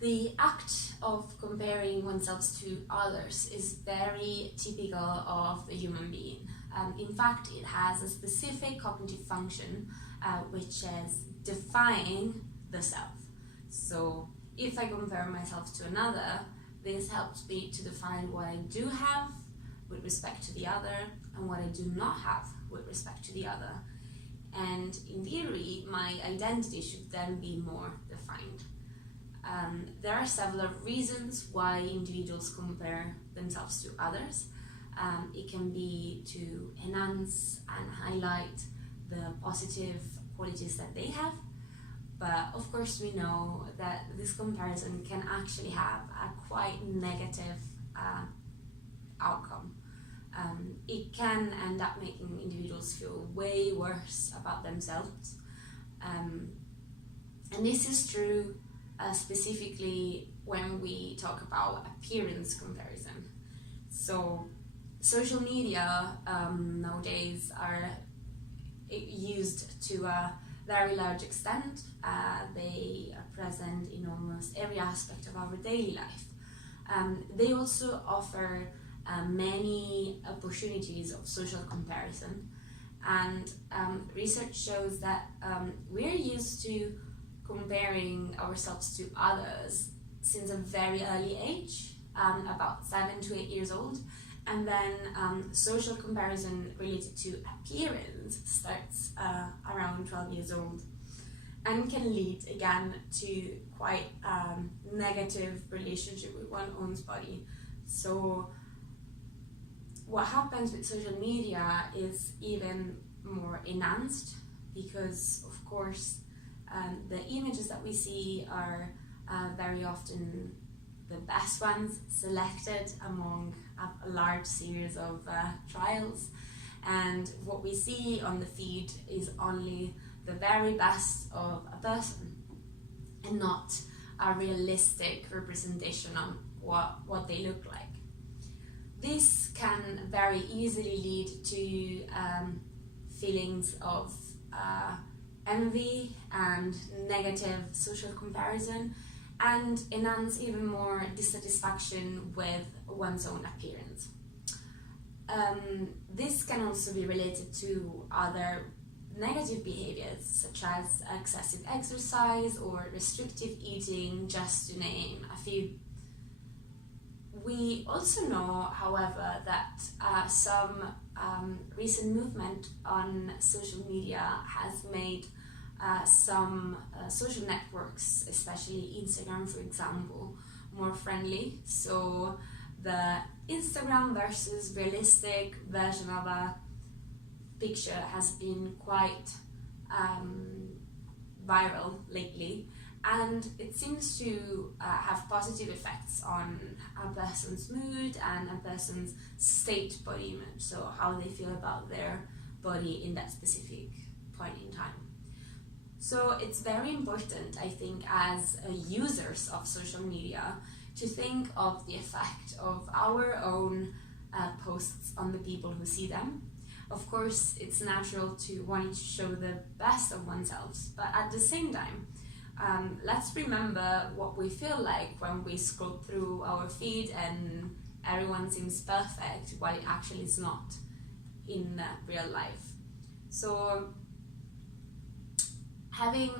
The act of comparing oneself to others is very typical of the human being. In fact, it has a specific cognitive function which is defying the self. So if I compare myself to another, this helps me to define what I do have with respect to the other and what I do not have with respect to the other. And in theory, my identity should then be more defined. There are several reasons why individuals compare themselves to others. It can be to enhance and highlight the positive qualities that they have, but of course we know that this comparison can actually have a quite negative outcome. It can end up making individuals feel way worse about themselves, and this is true specifically when we talk about appearance comparison. So social media nowadays are used to a very large extent. They are present in almost every aspect of our daily life. They also offer many opportunities of social comparison, and research shows that we're used to comparing ourselves to others since a very early age, about 7 to 8 years old, and then social comparison related to appearance starts around 12 years old and can lead again to quite negative relationship with one's own body. So what happens with social media is even more enhanced because, of course, the images that we see are very often the best ones selected among a large series of trials, and what we see on the feed is only the very best of a person and not a realistic representation of what they look like. This can very easily lead to feelings of envy and negative social comparison, and enhance even more dissatisfaction with one's own appearance. This can also be related to other negative behaviors such as excessive exercise or restrictive eating, just to name a few. We also know, however, that some recent movement on social media has made some social networks, especially Instagram for example, more friendly. So the Instagram versus realistic version of a picture has been quite viral lately, and it seems to have positive effects on a person's mood and a person's state body image, so how they feel about their body in that specific point in time. So it's very important, I think, as users of social media to think of the effect of our own posts on the people who see them. Of course, it's natural to want to show the best of oneself, but at the same time, let's remember what we feel like when we scroll through our feed and everyone seems perfect while it actually is not in real life. So having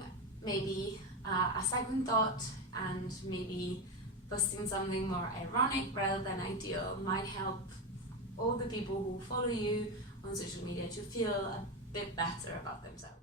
maybe a second thought and maybe posting something more ironic rather than ideal might help all the people who follow you on social media to feel a bit better about themselves.